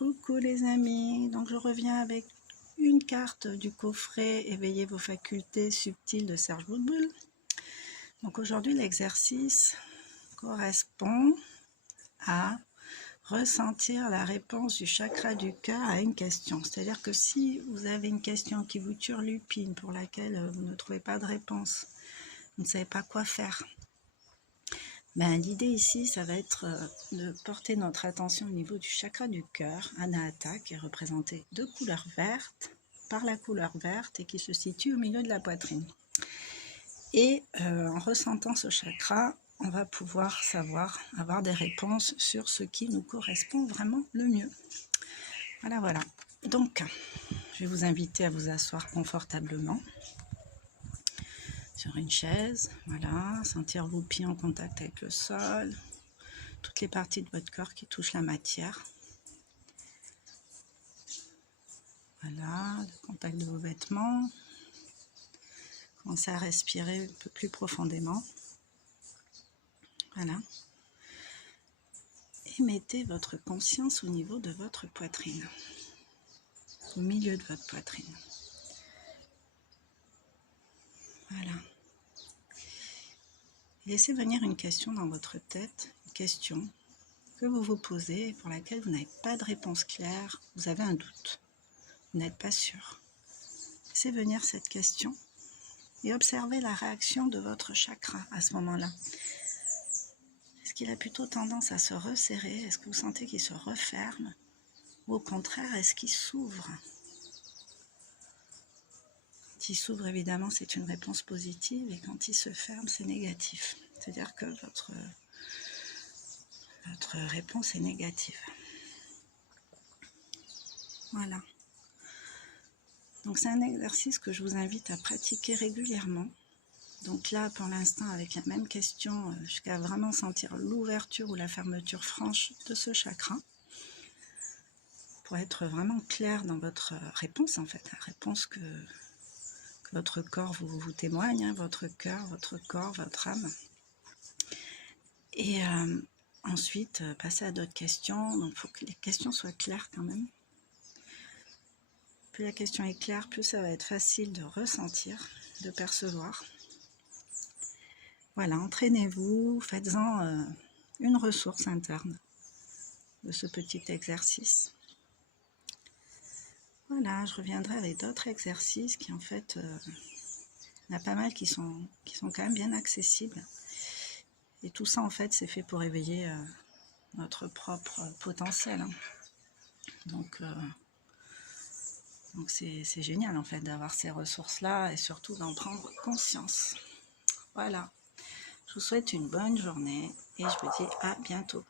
Coucou les amis, donc je reviens avec une carte du coffret Éveillez vos facultés subtiles de Serge Boudboul. Donc aujourd'hui l'exercice correspond à ressentir la réponse du chakra du cœur à une question. C'est-à-dire que si vous avez une question qui vous turlupine, pour laquelle vous ne trouvez pas de réponse, vous ne savez pas quoi faire, l'idée ici, ça va être de porter notre attention au niveau du chakra du cœur, Anahata, qui est représenté de couleur verte, par la couleur verte, et qui se situe au milieu de la poitrine. Et en ressentant ce chakra, on va pouvoir avoir des réponses sur ce qui nous correspond vraiment le mieux. Voilà. Donc, je vais vous inviter à vous asseoir confortablement sur une chaise, voilà, sentir vos pieds en contact avec le sol, toutes les parties de votre corps qui touchent la matière. Voilà, le contact de vos vêtements. Commencez à respirer un peu plus profondément. Voilà. Et mettez votre conscience au niveau de votre poitrine, au milieu de votre poitrine. Voilà. Laissez venir une question dans votre tête, une question que vous vous posez et pour laquelle vous n'avez pas de réponse claire, vous avez un doute, vous n'êtes pas sûr. Laissez venir cette question et observez la réaction de votre chakra à ce moment-là. Est-ce qu'il a plutôt tendance à se resserrer? Est-ce que vous sentez qu'il se referme? Ou au contraire, est-ce qu'il s'ouvre? Quand il s'ouvre, évidemment, c'est une réponse positive, et quand il se ferme, c'est négatif. C'est-à-dire que votre réponse est négative. Voilà. Donc c'est un exercice que je vous invite à pratiquer régulièrement. Donc là, pour l'instant, avec la même question, jusqu'à vraiment sentir l'ouverture ou la fermeture franche de ce chakra, pour être vraiment clair dans votre réponse, en fait, la réponse que votre corps vous témoigne, hein, votre cœur, votre corps, votre âme. Et ensuite, passer à d'autres questions. Donc, il faut que les questions soient claires quand même. Plus la question est claire, plus ça va être facile de ressentir, de percevoir. Voilà, entraînez-vous, faites-en une ressource interne de ce petit exercice. Voilà, je reviendrai avec d'autres exercices qui en fait, il y en a pas mal qui sont quand même bien accessibles. Et tout ça en fait c'est fait pour éveiller notre propre potentiel. Hein. Donc c'est génial en fait d'avoir ces ressources-là et surtout d'en prendre conscience. Voilà, je vous souhaite une bonne journée et je vous dis à bientôt.